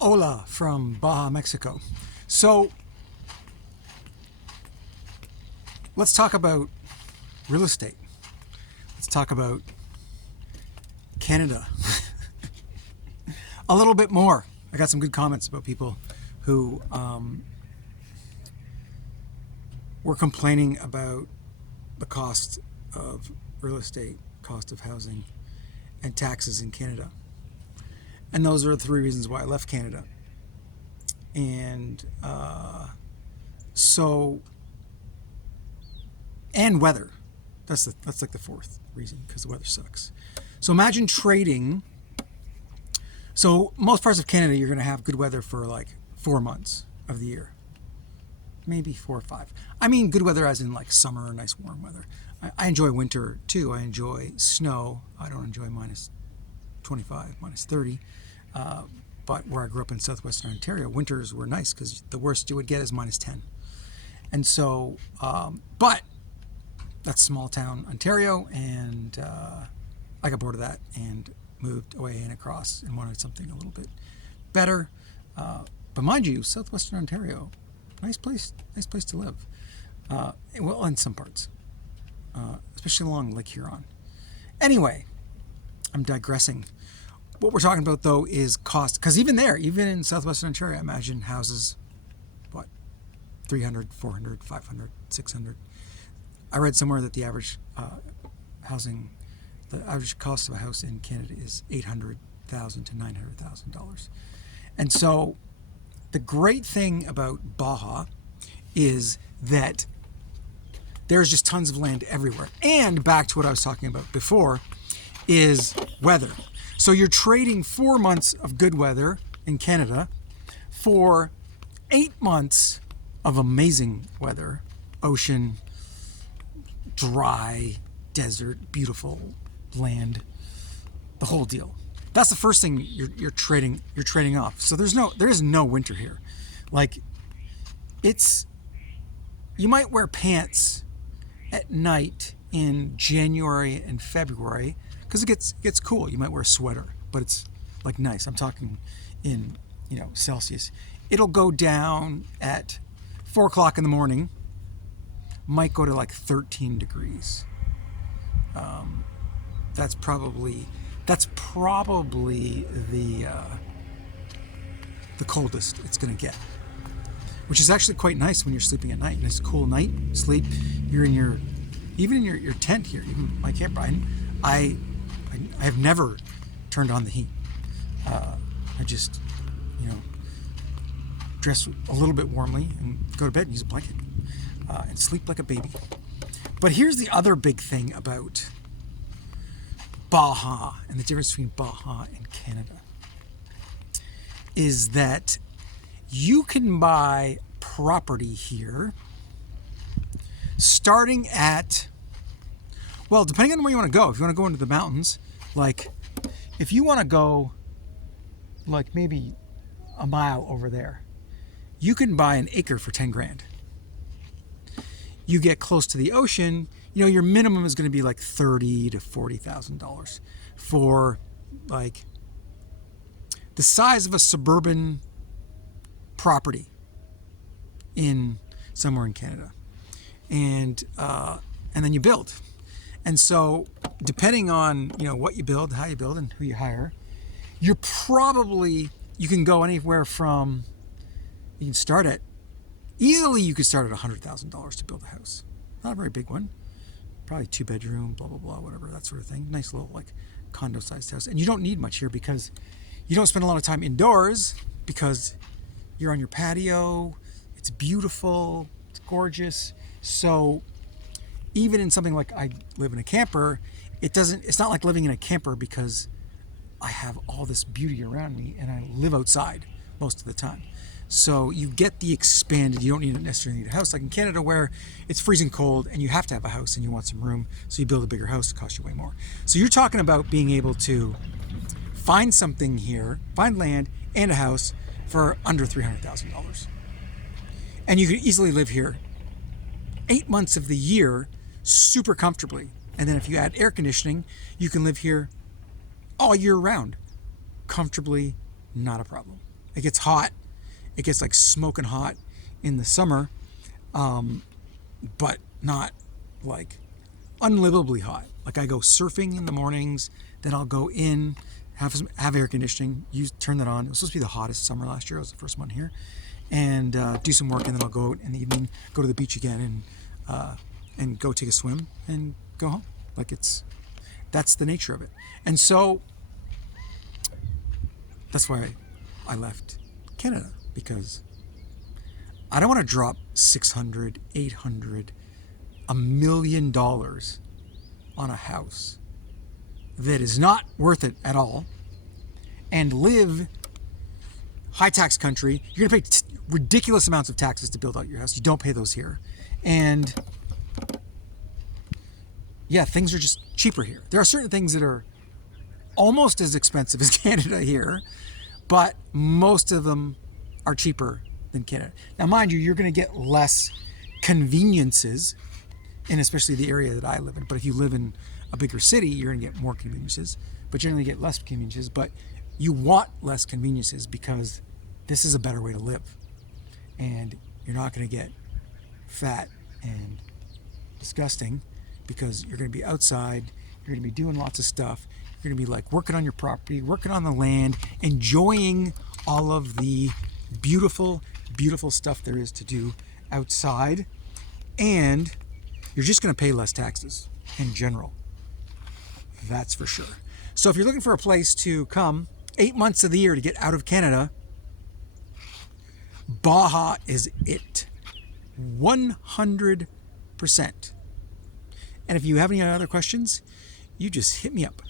Hola from Baja, Mexico. So let's talk about real estate. Let's talk about Canada a little bit more. I got some good comments about people who were complaining about the cost of real estate, cost of housing, and taxes in Canada. And those are the three reasons why I left Canada. And and weather. That's like the fourth reason, because the weather sucks. So imagine trading. So most parts of Canada, you're going to have good weather for like 4 months of the year, maybe 4 or 5. I mean, good weather as in like summer, nice warm weather. I enjoy winter too. I enjoy snow. I don't enjoy minus 25, minus 30. But where I grew up in southwestern Ontario, winters were nice because the worst you would get is minus 10. And so, but that's small town Ontario, and I got bored of that and moved away and across and wanted something a little bit better. But mind you, southwestern Ontario, nice place to live. Well, in some parts, especially along Lake Huron. Anyway, I'm digressing. What we're talking about, though, is cost. Because even in southwestern Ontario, I imagine houses, what, 300, 400, 500, 600. I read somewhere that the average the average cost of a house in Canada is $800,000 to $900,000. And so the great thing about Baja is that there's just tons of land everywhere. And back to what I was talking about before is weather. So you're trading 4 months of good weather in Canada for 8 months of amazing weather, ocean, dry, desert, beautiful land, the whole deal. That's the first thing you're trading off. So there is no winter here. Like, you might wear pants at night in January and February because it gets cool. You might wear a sweater, but it's like nice. I'm talking in Celsius. It'll go down at 4 o'clock in the morning. Might go to like 13 degrees. That's probably the coldest it's going to get, which is actually quite nice when you're sleeping at night. Nice cool night sleep. You're in your tent here, even my camper. I have never turned on the heat. I just dress a little bit warmly and go to bed and use a blanket and sleep like a baby. But here's the other big thing about Baja and the difference between Baja and Canada is that you can buy property here starting at, well, depending on where you want to go. If you want to go into the mountains, like if you want to go like maybe a mile over there, you can buy an acre for 10 grand. You get close to the ocean, your minimum is going to be like $30,000 to $40,000 for like the size of a suburban property in somewhere in Canada, and then you build. And so depending on what you build, how you build, and who you hire, you can go anywhere from, you can start at $100,000 to build a house. Not a very big one, probably 2-bedroom, blah blah blah, whatever, that sort of thing. Nice little like condo-sized house, and you don't need much here because you don't spend a lot of time indoors because you're on your patio. It's beautiful, it's gorgeous. So even in something like I live in a camper, it's not like living in a camper because I have all this beauty around me and I live outside most of the time. So you get the expanded, you don't necessarily need a house like in Canada where it's freezing cold and you have to have a house and you want some room, so you build a bigger house. It costs you way more. So you're talking about being able to find something here, find land and a house for under $300,000. And you could easily live here 8 months of the year super comfortably. And then if you add air conditioning, you can live here all year round comfortably, not a problem. It gets hot. It gets like smoking hot in the summer, but not like unlivably hot. Like I go surfing in the mornings, then I'll go in, have air conditioning, turn that on. It was supposed to be the hottest summer last year. I was the first one here, and do some work, and then I'll go out in the evening, go to the beach again, and go take a swim and go home. Like that's the nature of it. And so that's why I left Canada, because I don't want to drop $600, $800, $1 million on a house that is not worth it at all, and live high tax country. You're going to pay ridiculous amounts of taxes to build out your house. You don't pay those here. And yeah, things are just cheaper here. There are certain things that are almost as expensive as Canada here, but most of them are cheaper than Canada. Now, mind you, you're going to get less conveniences, and especially the area that I live in. But if you live in a bigger city, you're going to get more conveniences, but generally get less conveniences. But you want less conveniences because this is a better way to live. And you're not going to get fat and disgusting because you're going to be outside, you're going to be doing lots of stuff, you're going to be like working on your property, working on the land, enjoying all of the beautiful, beautiful stuff there is to do outside, and you're just going to pay less taxes in general. That's for sure. So if you're looking for a place to come 8 months of the year to get out of Canada, Baja is it. 100%. And if you have any other questions, you just hit me up.